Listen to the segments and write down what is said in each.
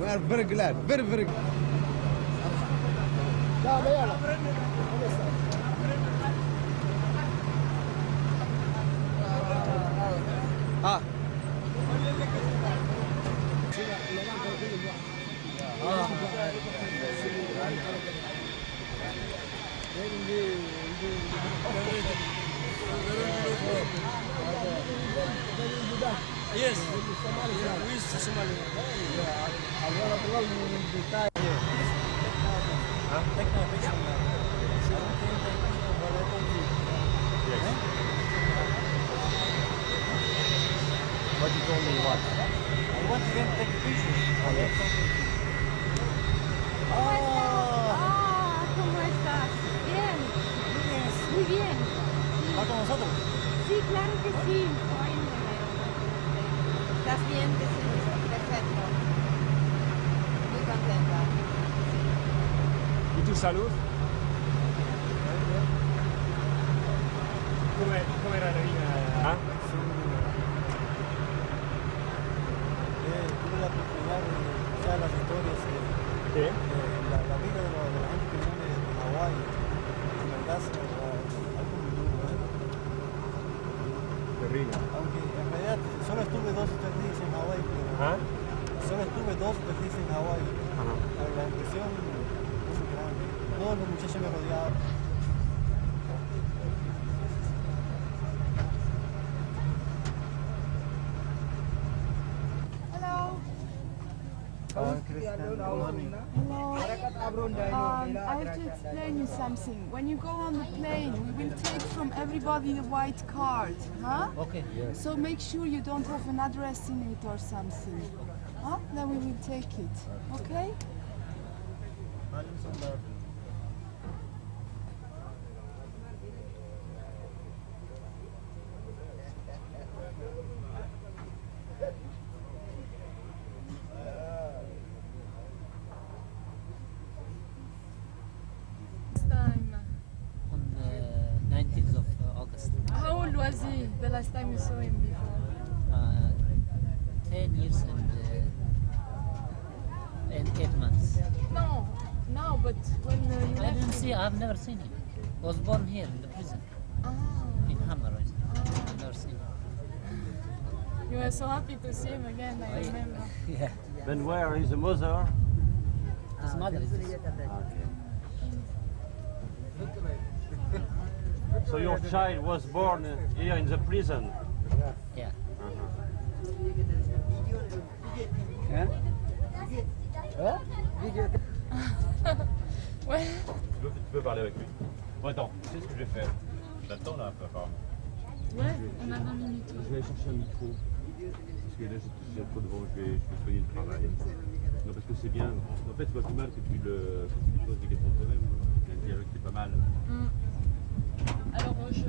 We are very glad, very glad. Ah. Yes. We is Somalia. What you told me what? I want to take pictures. ¿Cómo estás? Bien. Muy bien. ¿Va con nosotros? Sí, claro que sí. ¿Estás bien? Sí, perfecto. Muy contenta. ¿Y tu salud? ¿Cómo era la vida? ¿Ah? Tuve la oportunidad de escuchar las historias ¿Qué? la vida de la gente que viene de Hawái. En verdad es algo muy duro. Terrible. Aunque en realidad solo estuve 2 o 3 días en Hawái, pero ¿Ah? solo estuve 2 o 3 días en Hawái. Pero la impresión fue muy grande. Todos los muchachos me rodeaban. I have to explain you something. When you go on the plane, we will take from everybody the white card, huh? Okay. So make sure you don't have an address in it or something, huh? Then we will take it, okay? On the 19th of August. How old was he the last time you saw him before? 10 years and 8 months. No, but when you I didn't see, I've never seen him. I was born here in the prison, in Hammer. I've never seen him. You were so happy to see him again, I remember. Yeah. Then where is the mother? His mother is this. So your child was born here in the prison? Yeah. Ouais. Tu peux parler avec lui. Bon, attends, tu sais ce que je vais faire? J'attends là un peu encore. Ouais, on a 20 minutes. Je vais aller chercher un micro. Parce que là, j'ai trop de vent, je vais soigner le travail. Non, parce que c'est bien. En fait, c'est pas plus mal que tu lui poses des questions toi-même. Il y a un dialogue qui est pas mal. Alors, je...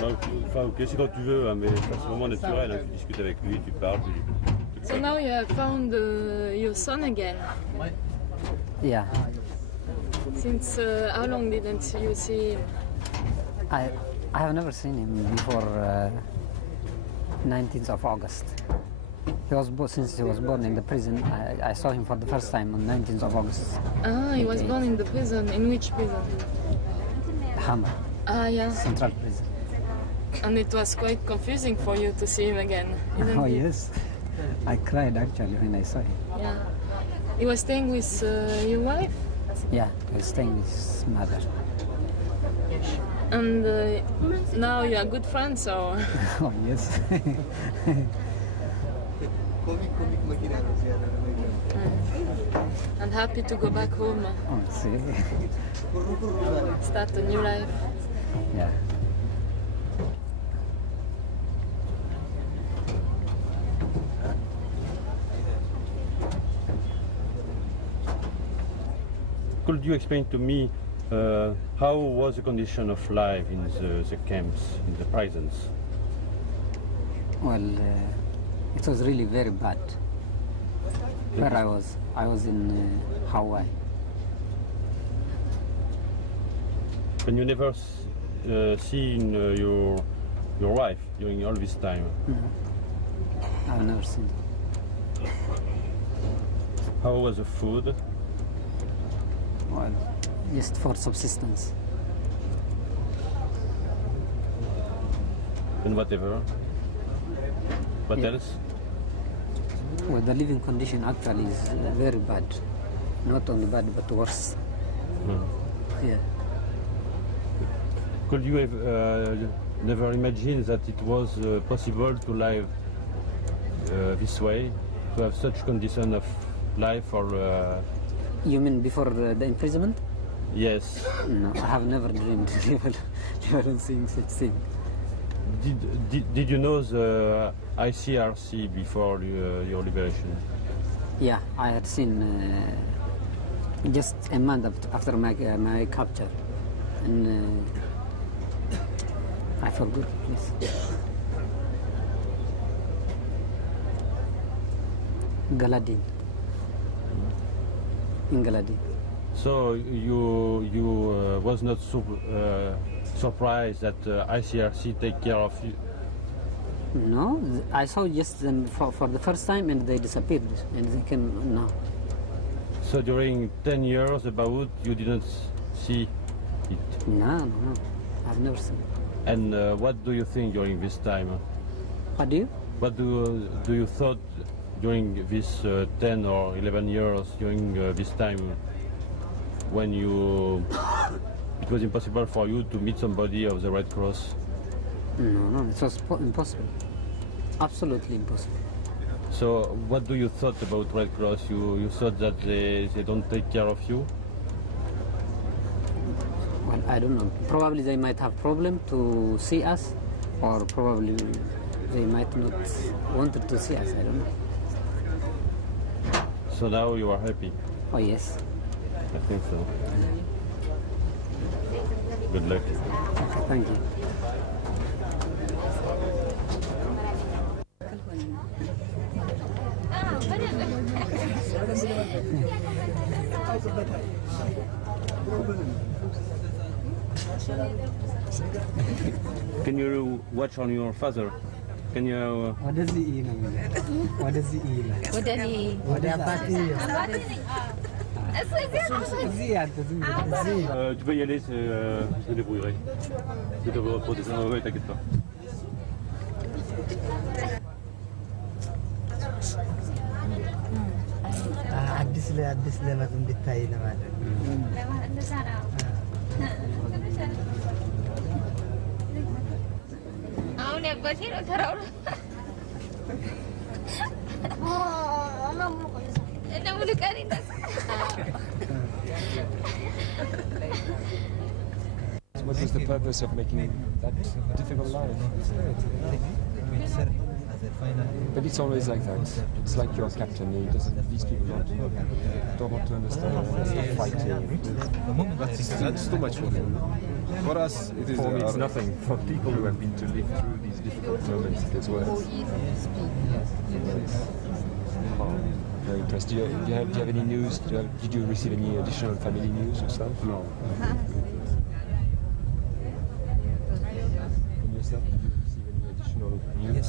Enfin, ok, c'est quand tu veux, hein, mais c'est vraiment naturel, hein, tu discutes avec lui, tu parles. So now you have found your son again. Yeah, Since how long didn't you see him? I have never seen him before 19th of August. Since he was born in the prison, I saw him for the first time on 19th of August. Ah, he was born in the prison. In which prison? Hammer, Ah, yeah. Central Prison. And it was quite confusing for you to see him again, isn't Oh it? yes, I cried actually when I saw him. Yeah. He was staying with your wife? Yeah, he was staying with his mother. And now you are good friends, so... Oh yes. I'm happy to go back home, Oh, see. start a new life. Yeah. Could you explain to me how was the condition of life in the camps, in the prisons? Well, it was really very bad. Where I was in Hawaii. And you never seen your wife during all this time? I've never seen it. How was the food? Well, just for subsistence. And whatever? What Yeah. else? Well, the living condition actually is very bad. Not only bad, but worse. Yeah. Could you have never imagine that it was possible to live this way, to have such condition of life, or You mean before the imprisonment? yes? No, I have never dreamed, never seeing such thing. Did you know the ICRC before your liberation? Yeah, I had seen just a month after my capture, and I forgot. Yes. Galadin. In Galadin. So you was not surprised that ICRC take care of you? No, I saw just them for the first time, and they disappeared, and they came now. So during 10 years about you didn't see it? No, I've never seen. And what do you think during this time? What do you? What do you thought during this 10 or 11 years during this time when it was impossible for you to meet somebody of the Red Cross? No, it was impossible. Absolutely impossible. So what do you thought about Red Cross? You thought that they don't take care of you? Well, I don't know. Probably they might have problem to see us, or probably they might not wanted to see us. I don't know. So now you are happy? Oh yes. I think so. Good luck. Okay, thank you. Can you watch on your father? Can you? What does he eat? What does he eat? What did he? What does that eat? Tu peux y aller, je me débrouillerai. Je te reposer ça, ouais, t'inquiète pas. አዲስ ለመት እንድታይ ለማድረግ አሁን ያባቴ ነው ተራው እና ሙሉ ቀን What was the purpose of making that difficult life? But it's always like that. It's like your captain. He doesn't. These people don't want to understand. They're fighting. That's too much for him. For us, it is. For me, it's nothing. For people who have been to live through these difficult moments, it's worse. Oh, very impressed. Do you have any news? Did you receive any additional family news yourself? No. From yourself, did you receive any additional news? Yes.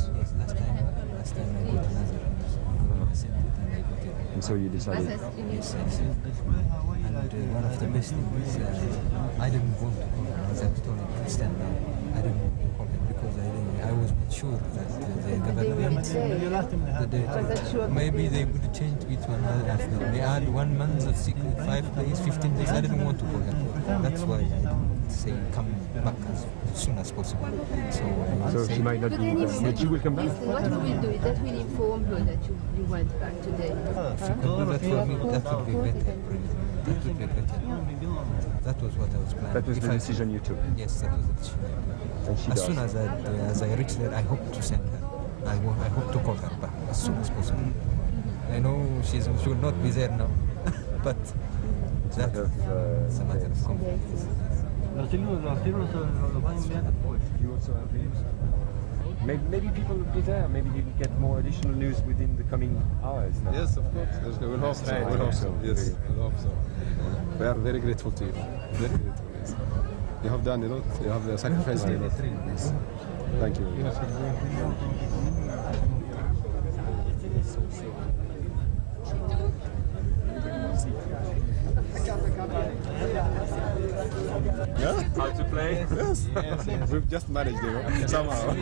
Last time I got another. I sent it and I got it. And so you decided. Yes, I sent it. And one of the best things is I didn't want to call him. As I've told him, Christian, I didn't want to call him because I was not sure that the government, maybe they would change it to another national. They add 1 month of 5 days, 15 days. I didn't want to call him. That's why I didn't say come back as soon as possible. So she might not be, but she will come back. What we will do is that we'll inform her that you went back today. If you could do that for me, that would be better. That would be better. That was what I was planning. That was the decision you took? Yes, that was the decision. As soon as I reach there, I hope to send her. I hope to call her back as soon as possible. I know she will not be there now, but it's a matter of confidence. You also have news? Maybe people will be there. Maybe you can get more additional news within the coming hours. No? Yes, of course. We'll hope so. We'll hope so. Yes, we'll hope so. We are very grateful to you. Very grateful. Yes. You have done a lot. You have sacrificed a lot. Yes. Thank you. Yeah? How to play? Yes. We've just managed it somehow.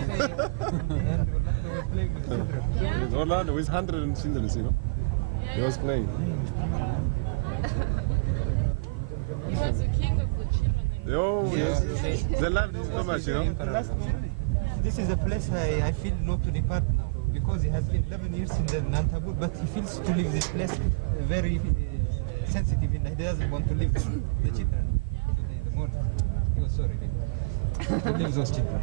Orlando with 100 children, you know. He was playing. He was the king of the children. Oh, yes. They loved him so much, you know. This is a place I feel not to depart now because he has been 11 years in the Nantabur, but he feels to leave this place very sensitive and he doesn't want to leave the children. In the morning, he was sorry to leave those children.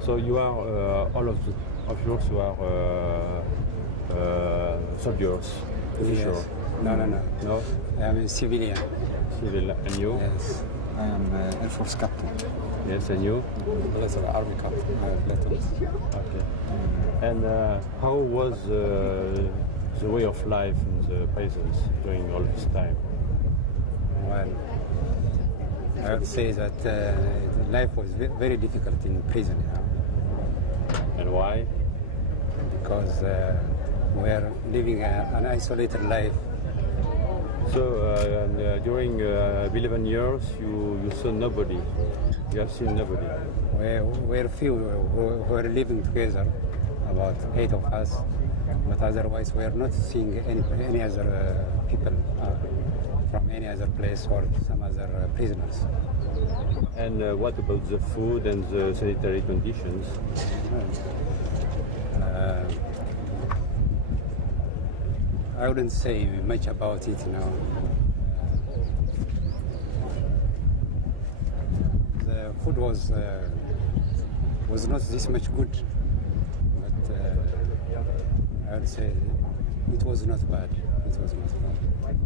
So you are all of yours who are soldiers, officials? Yes. No. No? I am a civilian. Civil. And you? Yes. I am Air Force captain. Yes, and you? Army captain. Okay. And how was the way of life in the prisons during all this time? Well, I would say that life was very difficult in prison. You know? And why? Because we are living an isolated life. So during 11 years, you saw nobody. You have seen nobody. We are few who were living together, about 8 of us, but otherwise we are not seeing any other people from any other place or some other prisoners. And what about the food and the sanitary conditions? I wouldn't say much about it now. The food was not this much good, but I would say it was not bad. It was not bad.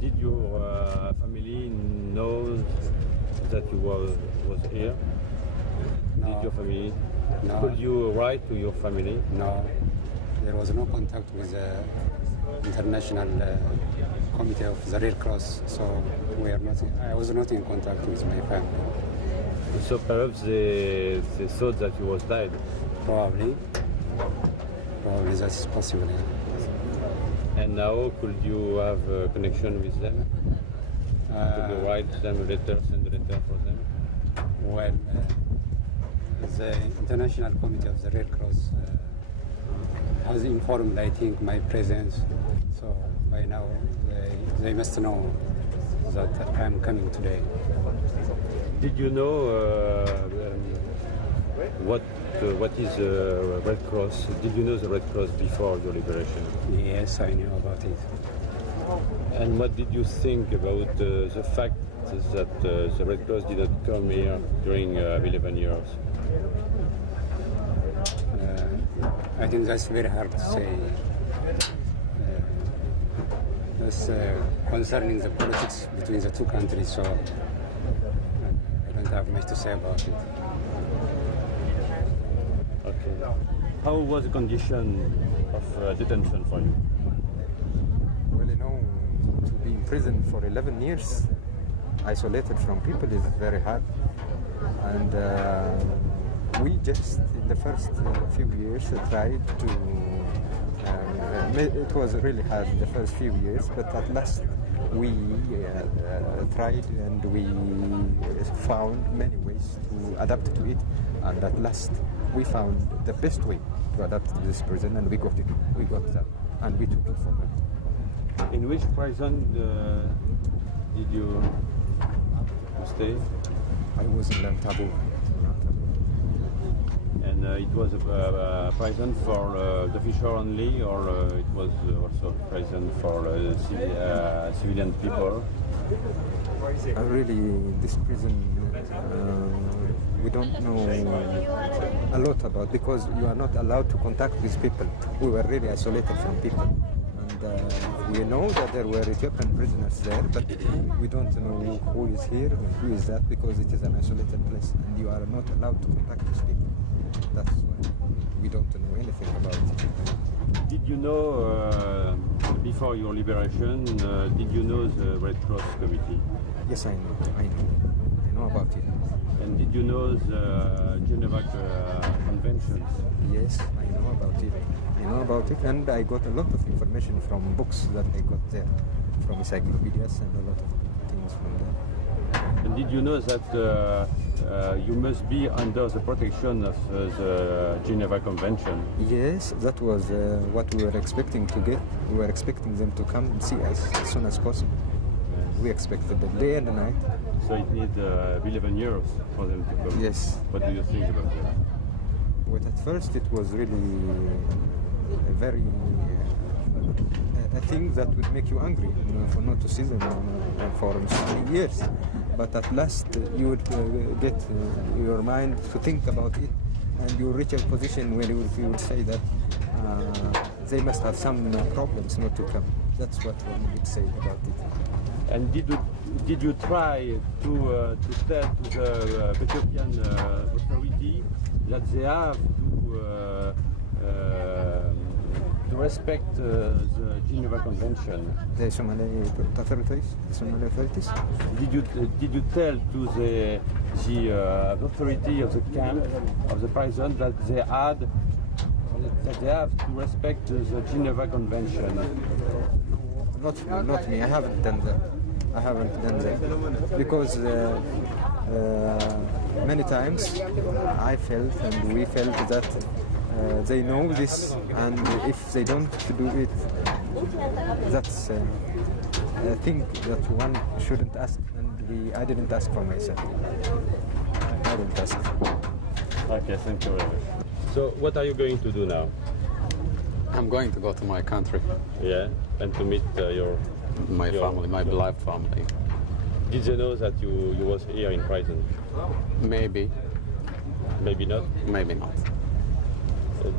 Did your family know that you was here? No. Did your family? No. Could you write to your family? No. There was no contact with the International Committee of the Red Cross, so I was not in contact with my family. So perhaps they thought that you was died? Probably that's possible. Yeah. And now could you have a connection with them? Could you write them letters, send a letter for them? Well, the International Committee of the Red Cross has informed, I think, my presence. So by now they must know that I am coming today. Did you know what is Red Cross? Did you know the Red Cross before your liberation? Yes, I knew about it. And what did you think about the fact that the Red Cross did not come here during 11 years? I think that's very hard to say. That's concerning the politics between the two countries, so I don't have much to say about it. Okay. How was the condition of detention for you? Well, you know, to be in prison for 11 years, isolated from people, is very hard. And we just, in the first few years, tried to... it was really hard the first few years, but at last we tried and we found many ways to adapt to it. And at last we found the best way to adapt to this prison, and we got it. We got that, and we took it forward. In which prison did you stay? I was in Lantabu. And it was a prison for the fisher only, or it was also a prison for civilian people? Really, this prison, we don't know a lot about, because you are not allowed to contact with people. We were really isolated from people. And we know that there were Ethiopian prisoners there, but we don't know who is here and who is that, because it is an isolated place and you are not allowed to contact these people. That's why we don't know anything about it. Did you know, before your liberation, did you know the Red Cross Committee? Yes, I know about it. And did you know the Geneva Conventions? Yes, I know about it. I know about it, and I got a lot of information from books that I got there, from encyclopedias and a lot of things from there. And did you know that you must be under the protection of the Geneva Convention? Yes, that was what we were expecting to get. We were expecting them to come and see us as soon as possible. Yes. We expected them day and night. So it needs 11 years for them to come? Yes. What do you think about that? Well, at first it was really a very a thing that would make you angry, you know, for not to see them for so many years. But at last you would get your mind to think about it, and you reach a position where you would say that they must have some problems not to come. That's what one would say about it. And did you try to tell to the Ethiopian authority that they have to respect the Geneva Convention? The Somali authorities? Did you tell to the authority of the camp, of the prison, that they have to respect the Geneva Convention? Not me. I haven't done that. Because many times I felt and we felt that they know this, and if they don't do it, that's a thing that one shouldn't ask, and I didn't ask for myself. I didn't ask. Okay, thank you very much. So what are you going to do now? I'm going to go to my country. Yeah, and to meet your family, my beloved family. Did they know that you was here in prison? Maybe. Maybe not? Maybe not.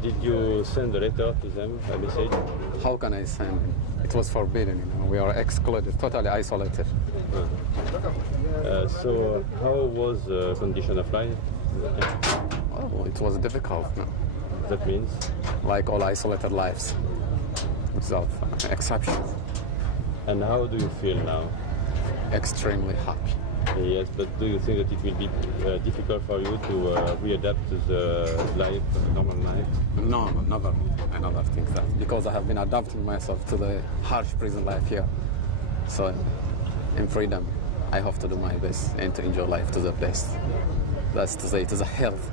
Did you send a letter to them, a message? How can I send? It was forbidden, you know. We are excluded, totally isolated. So how was the condition of life? Well, it was difficult. No? That means? Like all isolated lives, without exceptions. And how do you feel now? Extremely happy. Yes, but do you think that it will be difficult for you to readapt to the life, normal life? No, never. I never think that. Because I have been adapting myself to the harsh prison life here. So, in freedom, I have to do my best and to enjoy life to the best. That's to say, to the health